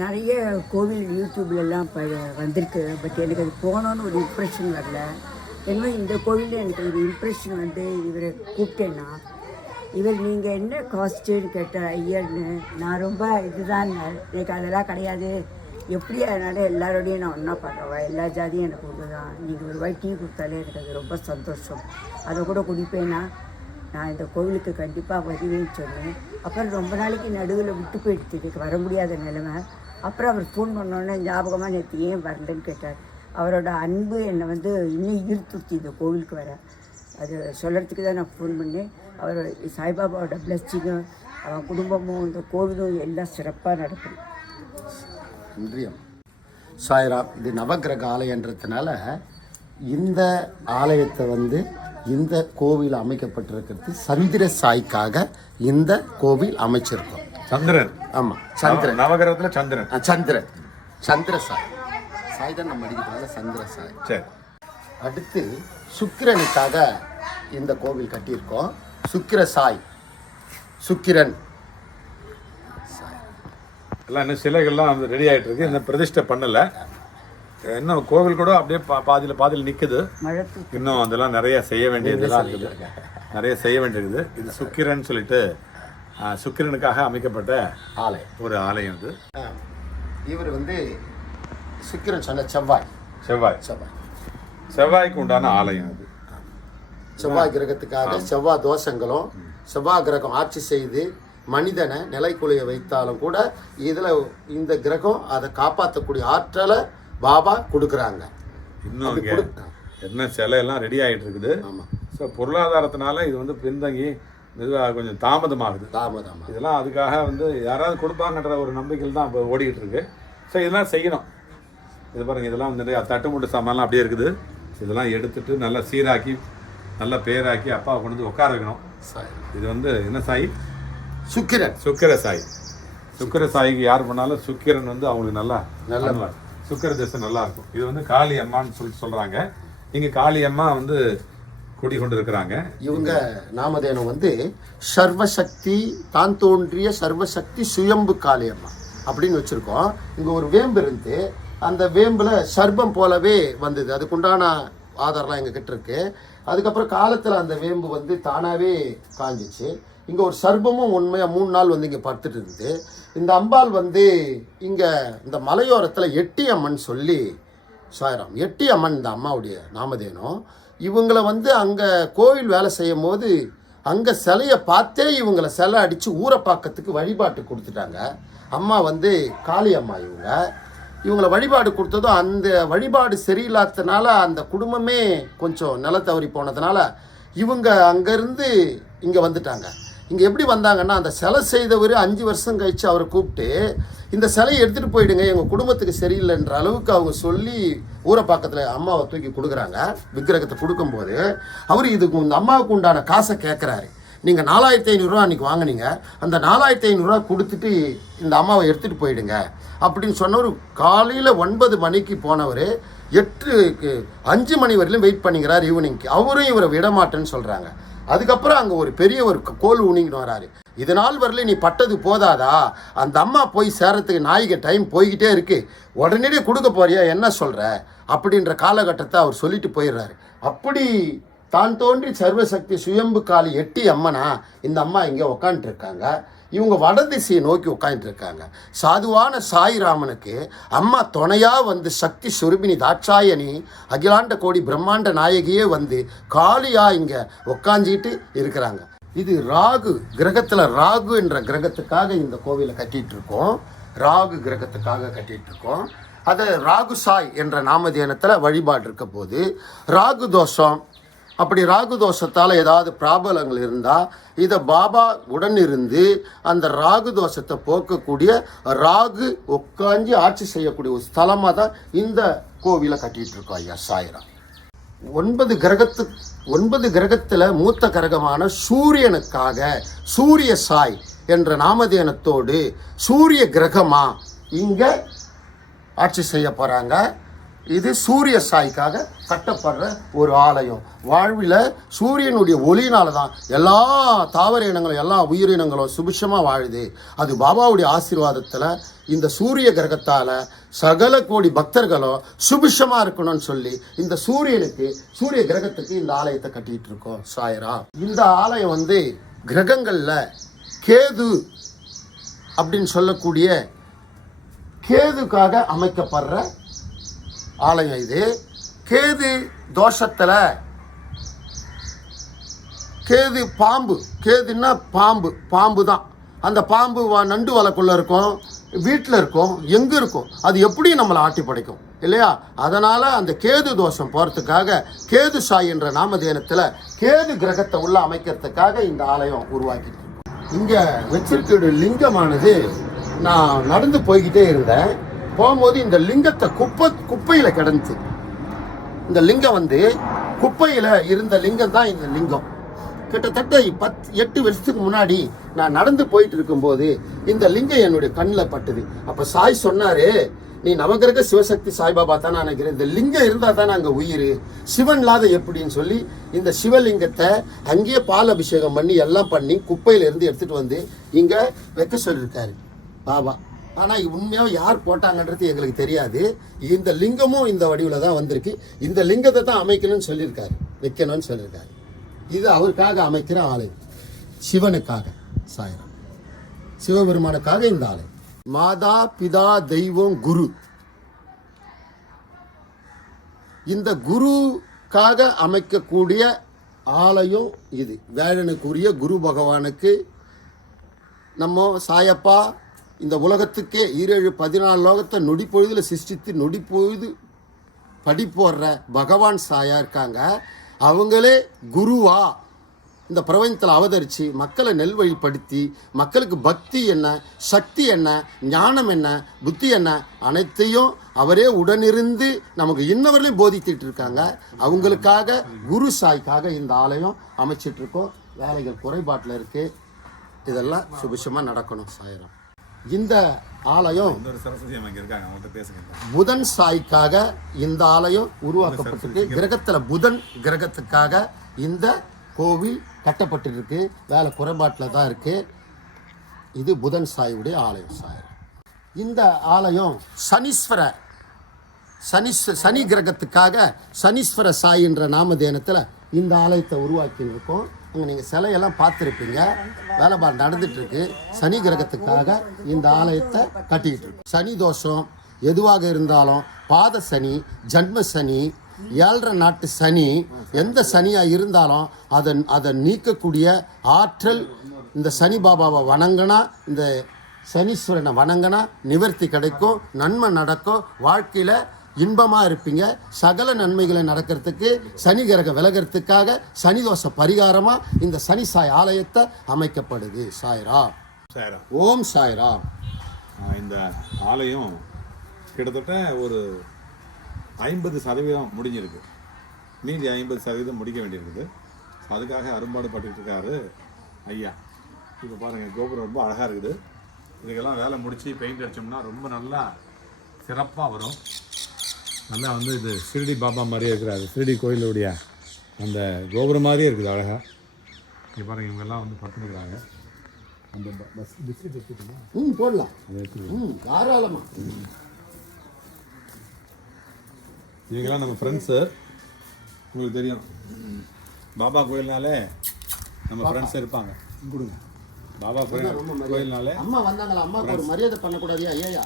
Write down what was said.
நிறைய கோவில் யூடியூப்லலாம் ப வந்திருக்கு. பட் எனக்கு அது போகணுன்னு ஒரு இம்ப்ரெஷன் வரல. ஏன்னா இந்த கோவிலில் எனக்கு ஒரு இம்ப்ரெஷன் வந்து இவரை கூப்பிட்டேன்னா இவர் நீங்கள் என்ன காஸ்ட்டுன்னு கேட்டார் ஐயர்னு நான் ரொம்ப இதுதான். எனக்கு அதெல்லாம் கிடையாது. எப்படி அதனால எல்லாரோடையும் நான் ஒன்றா பண்ணுறவா எல்லா ஜாதியும் எனக்கு ஒன்று தான் நீங்கள் ஒரு வாய் டீ கொடுத்தாலே எனக்கு அது ரொம்ப சந்தோஷம். அதை கூட குடிப்பேன்னா நான் இந்த கோவிலுக்கு கண்டிப்பாக வருவேன்னு சொன்னேன். அப்புறம் ரொம்ப நாளைக்கு நடுவில் விட்டு போயிடுச்சு. இதுக்கு வர முடியாத நிலைமை. அப்புறம் அவர் ஃபோன் பண்ணோன்னே ஞாபகமாக நேற்று ஏன் வரலன்னு கேட்டார். அவரோட அன்பு என்னை வந்து இன்னும் ஈர்த்துச்சு இந்த கோவிலுக்கு வர. அது சொல்கிறதுக்கு தான் நான் ஃபோன் பண்ணேன். அவர் சாய்பாபாவோட பிளஸ்ஸிங்கும் அவன் குடும்பமும் இந்த கோவிலும் எல்லாம் சிறப்பாக நடக்கும். இன்றியம் சாய்ராம் இது நவக்கிரக ஆலயன்றதுனால இந்த ஆலயத்தை வந்து இந்த கோவில் அமைக்கப்பட்டிருக்கிறது சந்திர சாய்க்காக இந்த கோவில் அமைச்சிருக்கோம். சந்திரன். ஆமாம் சந்திரன். நவகிரகத்துல சந்திரன். சந்திரன். சந்திர சாய். சாய் தான் நம்ம அடிக்கிறதுனால சந்திர சாய். சரி. அடுத்து சுக்கிரனுக்காக இந்த கோவில் கட்டியிருக்கோம். சுக்கிர சாய். சுக்கிரன். எல்லாம் சிலைகள்லாம் ரெடி ஆயிட்டு இருக்கு. இன்னும் பிரதிஷ்டை பண்ணல. இன்னும் கோவில் கூட அப்படியே பா- பாதியில பாதியில நிக்குது. மழை தூ- இன்னும் அதெல்லாம் நிறைய செய்ய வேண்டியதெல்லாம் இருக்குது. நிறைய செய்ய வேண்டியது இது சுக்கிரன் சொல்லிட்டு சுக்கிரனுக்காக அமைக்கப்பட்ட ஆலயம். ஒரு ஆலயம் இது. இவர் வந்து சுக்கிரன் சொன்ன செவ்வாய். செவ்வாய். செவ்வாய். செவ்வாய்க்கு உண்டான ஆலயம் இது. செவ்வாய் கிரகத்துக்காக செவ்வாய் தோஷங்களும் செவ்வாய் கிரகம் ஆட்சி செய்து மனிதனை நிலைக்குலைய வைத்தாலும் கூட இதில் இந்த கிரகம் அதை காப்பாற்றக்கூடிய ஆற்றலை பாபா கொடுக்குறாங்க. இன்னும் என்ன சிலை எல்லாம் ரெடி ஆயிட்டு இருக்குது ஆமாம் ஸோ பொருளாதாரத்தினால இது வந்து பின்தங்கி மெதுவாக கொஞ்சம் தாமதமாகுது. தாமதமாக இதெல்லாம் அதுக்காக வந்து யாராவது கொடுப்பாங்கன்ற ஒரு நம்பிக்கையில் தான் இப்போ ஓடிக்கிட்டு இருக்கு ஸோ இதெல்லாம் செய்யணும். இது பாருங்க இதெல்லாம் நிறைய தட்டுமுட்டு சாமான்லாம் அப்படியே இருக்குது. இதெல்லாம் எடுத்துட்டு நல்லா சீராக்கி நல்லா பேராக்கி அப்பாவை கொண்டு வந்து உட்கார வைக்கணும். சாய். இது வந்து என்ன சாய்? சுக்கிரன். சுக்கிர சாய். சுக்கிர சாய்க்கு யார் பண்ணாலும் சுக்கிரன் வந்து அவங்களுக்கு நல்லா நல்ல. சுக்கர திசை நல்லா இருக்கும் இது வந்து காளி அம்மான்னு சொல்லி சொல்றாங்க. இங்க காளி அம்மா வந்து குடி கொண்டு இருக்கிறாங்க இவங்க நாமதேனம் வந்து சர்வசக்தி தான் தோன்றிய சர்வசக்தி சுயம்பு காளியம்மா அப்படின்னு வச்சுருக்கோம். இங்கே ஒரு வேம்பு இருந்து அந்த வேம்பில் சர்பம் போலவே வந்தது. அதுக்குண்டான ஆதாரம்லாம் எங்கள் கிட்ட இருக்கு. அதுக்கப்புறம் காலத்தில் அந்த வேம்பு வந்து தானாகவே காஞ்சிச்சு. இங்கே ஒரு சர்பமும் உண்மையாக மூணு நாள் வந்து இங்கே படுத்துட்டு இருந்தது. இந்த அம்பாள் வந்து இங்கே இந்த மலையோரத்தில் எட்டி அம்மன் சொல்லி சாய்ராம். எட்டி அம்மன் இந்த அம்மாவுடைய நாமதேனம். இவங்களை வந்து அங்கே கோவில் வேலை செய்யும் போது அங்கே சிலையை பார்த்தே இவங்களை சிலை அடித்து ஊரை பார்க்கறதுக்கு வழிபாட்டு கொடுத்துட்டாங்க. அம்மா வந்து காளி அம்மா இவங்க. இவங்களை வழிபாடு கொடுத்ததும் அந்த வழிபாடு சரியில்லாததுனால அந்த குடும்பமே கொஞ்சம் நிலத்தவறி போனதுனால இவங்க அங்கேருந்து இங்கே வந்துட்டாங்க. இங்கே எப்படி வந்தாங்கன்னா அந்த சிலை செய்தவர் அஞ்சு வருஷம் கழித்து அவரை கூப்பிட்டு இந்த சிலையை எடுத்துகிட்டு போயிடுங்க எங்கள் குடும்பத்துக்கு சரியில்லைன்ற அளவுக்கு அவங்க சொல்லி ஊரை பக்கத்தில் அம்மாவை தூக்கி கொடுக்குறாங்க விக்கிரகத்தை கொடுக்கும்போது. அவர் இதுக்கு இந்த அம்மாவுக்கு உண்டான காசை கேட்குறாரு நீங்கள் நாலாயிரத்தி ஐநூறுரூவா அன்றைக்கி வாங்குனீங்க அந்த நாலாயிரத்தி ஐநூறுரூவா கொடுத்துட்டு இந்த அம்மாவை எடுத்துகிட்டு போயிடுங்க அப்படின்னு சொன்னவர் காலையில் ஒன்பது மணிக்கு போனவர் எட்டு அஞ்சு மணி வரையிலும் வெயிட் பண்ணிக்கிறார் ஈவினிங்க்கு அவரும் இவரை விடமாட்டேன்னு சொல்கிறாங்க அதுக்கப்புறம் அங்கே ஒரு பெரிய ஒரு கோல் ஊனிக்கிட்டு வராரு. நாள் வரல நீ பட்டது போதாதா? அந்த அம்மா போய் சேரத்துக்கு நாய்க்கு டைம் போய்கிட்டே இருக்கு. உடனடியே கொடுக்க போறியா? என்ன சொல்கிற அப்படின்ற காலகட்டத்தை அவர் சொல்லிட்டு போயிடுறாரு. அப்படி தான் தோன்றி சர்வசக்தி சுயம்பு காலி எட்டி அம்மனா இந்த அம்மா இங்கே உக்காந்துருக்காங்க இவங்க வடதிசையை நோக்கி உட்காந்துருக்காங்க சாதுவான சாய்ராமனுக்கு அம்மா துணையாக வந்து சக்தி சுரூபினி தாட்சாயணி அகிலாண்ட கோடி பிரம்மாண்ட நாயகியே வந்து காளியா இங்கே உட்காந்துட்டு இருக்கிறாங்க. இது ராகு கிரகத்தில் ராகு என்ற கிரகத்துக்காக இந்த கோவிலை கட்டிகிட்டு இருக்கோம் ராகு கிரகத்துக்காக கட்டிகிட்டு இருக்கோம் அதை ராகு சாய் என்ற நாமதேனத்தில் வழிபாடு இருக்க போது ராகு தோஷம் அப்படி ராகு தோஷத்தால் ஏதாவது பிராபலங்கள் இருந்தால் இதை பாபா உடன் இருந்து அந்த ராகு தோஷத்தை போக்கக்கூடிய ராகு உட்காந்து ஆட்சி செய்யக்கூடிய ஒரு ஸ்தலமாக தான் இந்த கோவிலை கட்டிகிட்டு இருக்கோம் ஐயா சாயிரம். ஒன்பது கிரகத்து ஒன்பது கிரகத்தில் மூத்த கிரகமான சூரியனுக்காக சூரிய சாய் என்ற நாமதேனத்தோடு சூரிய கிரகமாக இங்கே ஆட்சி செய்ய போகிறாங்க இது சூரிய சாய்க்காக கட்டப்படுற ஒரு ஆலயம். வாழ்வில் சூரியனுடைய ஒளியினால தான் எல்லா தாவர இனங்களும் எல்லா உயிரினங்களும் சுபிஷமாக வாழுது. அது பாபாவுடைய ஆசீர்வாதத்தில் இந்த சூரிய கிரகத்தால் சகல கோடி பக்தர்களும் சுபிஷமாக இருக்கணும்னு சொல்லி இந்த சூரியனுக்கு சூரிய கிரகத்துக்கு இந்த ஆலயத்தை கட்டிகிட்டு இருக்கோம். சாயரா. இந்த ஆலயம் வந்து கிரகங்களில் கேது அப்படின்னு சொல்லக்கூடிய கேதுக்காக அமைக்கப்படுற ஆலயம் இது. கேது தோஷத்தில் கேது பாம்பு கேதுன்னா பாம்பு பாம்பு தான் அந்த பாம்பு வா நண்டு வளக்குள்ளே இருக்கும் வீட்டில் இருக்கும் எங்கே இருக்கும் அது எப்படி நம்மளை ஆட்டி படைக்கும் இல்லையா? அதனால் அந்த கேது தோஷம் போகிறதுக்காக கேது சாய் என்ற நாமதேனத்தில் கேது கிரகத்தை உள்ள அமைக்கிறதுக்காக இந்த ஆலயம் உருவாக்கிட்டு இங்கே வச்சிருக்கிற லிங்கமானது நான் நடந்து போய்கிட்டே இருந்தேன். போகும்போது இந்த லிங்கத்தை குப்பை குப்பையில் கிடந்துச்சு. இந்த லிங்கம் வந்து குப்பையில் இருந்த லிங்கம் தான் இந்த லிங்கம். கிட்டத்தட்ட பத் எட்டு வருஷத்துக்கு முன்னாடி நான் நடந்து போயிட்டு இருக்கும்போது இந்த லிங்கம் என்னுடைய கண்ணில் பட்டுது. அப்போ சாய் சொன்னாரு நீ நவகிரக சிவசக்தி சாய்பாபா தான் நினைக்கிறேன். இந்த லிங்கம் இருந்தால் தானே அங்கே உயிர். சிவன் இல்லாத எப்படின்னு சொல்லி இந்த சிவலிங்கத்தை அங்கேயே பால் அபிஷேகம் பண்ணி எல்லாம் பண்ணி குப்பையில இருந்து வந்து இங்கே வைக்க சொல்லியிருக்காரு பாபா. ஆனால் உண்மையாக யார் போட்டாங்கன்றது எங்களுக்கு தெரியாது. இந்த லிங்கமும் இந்த வடிவில் தான் வந்திருக்கு. இந்த லிங்கத்தை தான் அமைக்கணும்னு சொல்லியிருக்காரு. வைக்கணும்னு சொல்லியிருக்காரு. இது அவருக்காக அமைக்கிற ஆலயம் சிவனுக்காக சாயரம். சிவபெருமானுக்காக இந்த ஆலயம் மாதா பிதா தெய்வம் குரு. இந்த குருக்காக அமைக்கக்கூடிய ஆலயம் இது. வேடனுக்குரிய குரு பகவானுக்கு நம்ம சாயப்பா இந்த உலகத்துக்கே ஈரேழு பதினாலு லோகத்தை நொடி பொழுதில் சிருஷ்டித்து நொடி பொழுது படி போடுற பகவான் சாயா இருக்காங்க. அவங்களே குருவா. இந்த பிரபஞ்சத்தில் அவதரித்து மக்களை நெல்வழிப்படுத்தி மக்களுக்கு பக்தி என்ன சக்தி என்ன ஞானம் என்ன புத்தி என்ன அனைத்தையும் அவரே உடனிருந்து நமக்கு இன்னவரையும் போதித்துட்டு இருக்காங்க. அவங்களுக்காக குரு சாய்க்காக இந்த ஆலயம் அமைச்சிட்ருக்கோம் வேலைகள் குறைபாட்டில் இருக்குது இதெல்லாம் சுபிஷமாக நடக்கணும் சாயிரம். இந்த ஆலயம் புதன் சாய்க்காக இந்த ஆலயம் உருவாக்கப்பட்டிருக்கு. கிரகத்துல புதன் கிரகத்துக்காக இந்த கோவில் கட்டப்பட்டிருக்கு. வேலை குறைபாட்டில் தான் இருக்கு. இது புதன் சாயுடைய ஆலயம் சாய் இந்த ஆலயம் சனீஸ்வர சனீஸ்வ சனி கிரகத்துக்காக சனீஸ்வர சாய் என்ற நாமதேனத்தில் இந்த ஆலயத்தை உருவாக்கின்னு இருக்கோம் அங்கே நீங்கள் சிலையெல்லாம் பார்த்துருப்பீங்க. வேலைப்பாடு நடந்துகிட்ருக்கு சனி கிரகத்துக்காக இந்த ஆலயத்தை கட்டிக்கிட்டு இருக்கு. சனி தோஷம் எதுவாக இருந்தாலும் பாத சனி ஜன்ம சனி ஏழரை நாட்டு சனி எந்த சனியாக இருந்தாலும் அதை அதை நீக்கக்கூடிய ஆற்றல் இந்த சனி பாபாவை வணங்கினா இந்த சனீஸ்வரனை வணங்கினா நிவர்த்தி கிடைக்கும் நன்மை நடக்கும் வாழ்க்கையில் இன்பமாக இருப்பீங்க. சகல நன்மைகளை நடக்கிறதுக்கு சனி கிரகம் விலகிறதுக்காக சனி தோஷ பரிகாரமாக இந்த சனி சாய் ஆலயத்தை அமைக்கப்படுது. சாய்ரா. சாரா ஓம் சாய்ரா. இந்த ஆலயம் கிட்டத்தட்ட ஒரு ஐம்பது சதவீதம் முடிஞ்சிருக்கு. மீதி ஐம்பது சதவீதம் முடிக்க வேண்டியிருக்குது. அதுக்காக அரும்பாடு பட்டுட்டு இருக்காரு ஐயா. இப்போ பாருங்கள் கோபுரம் ரொம்ப அழகாக இருக்குது. இதுக்கெல்லாம் வேலை முடித்து பெயிண்ட் அடிச்சோம்னா ரொம்ப நல்லா சிறப்பாக வரும். நல்லா வந்து இது ஷிரடி பாபா மாதிரியே இருக்கிறாரு. ஷிரடி கோயிலுடைய அந்த கோபுரம் மாதிரியே இருக்குது அழகாக இங்கே பாருங்க இவங்கெல்லாம் வந்து படுத்துனுக்குறாங்க அந்த பஸ் பிஸ்கெட் வச்சுட்டுமா ம் போடலாம். அதை தாராளமாக இவங்கெல்லாம் நம்ம ஃப்ரெண்ட்ஸு உங்களுக்கு தெரியும். பாபா கோயில்னாலே நம்ம ஃப்ரெண்ட்ஸ் இருப்பாங்க. கொடுங்க. பாபா கோயில் கோயில்னாலே அம்மா வந்தாங்களா? அம்மாவுக்கு ஒரு மரியாதை பண்ணக்கூடாது. ஐயா